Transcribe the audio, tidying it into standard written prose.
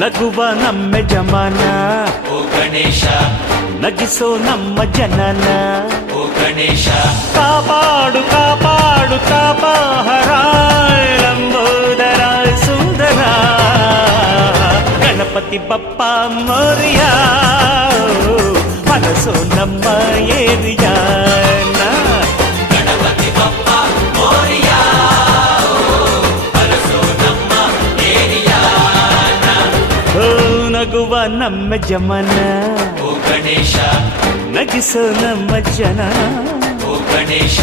ನಗುವ ನಮ್ಮ ಜಮಾನ ಓ ಗಣೇಶ ನಗಿಸೋ ನಮ್ಮ ಜನನ ಓ ಗಣೇಶ ಕಾಪಾಡು ಕಾಪಾಡು ಕಾಪಾಹರ ಲಂಬೋದರ ಸುಂದರ ಗಣಪತಿ ಬಪ್ಪ ಮೋರಿಯ ಮನಸ್ಸು ನಮ್ಮ ಏರಿಯಾನ ಗಣಪತಿ ಬಪ್ಪ ಮೋರಿಯ ಅರಸೋ ನಮ್ಮ ಏರಿಯಾನ ಓ ನಗುವ ನಮ್ಮ ಜಮನ ಓ ಗಣೇಶ ನಗಿಸೋ ನಮ್ಮ ಜನ ಓ ಗಣೇಶ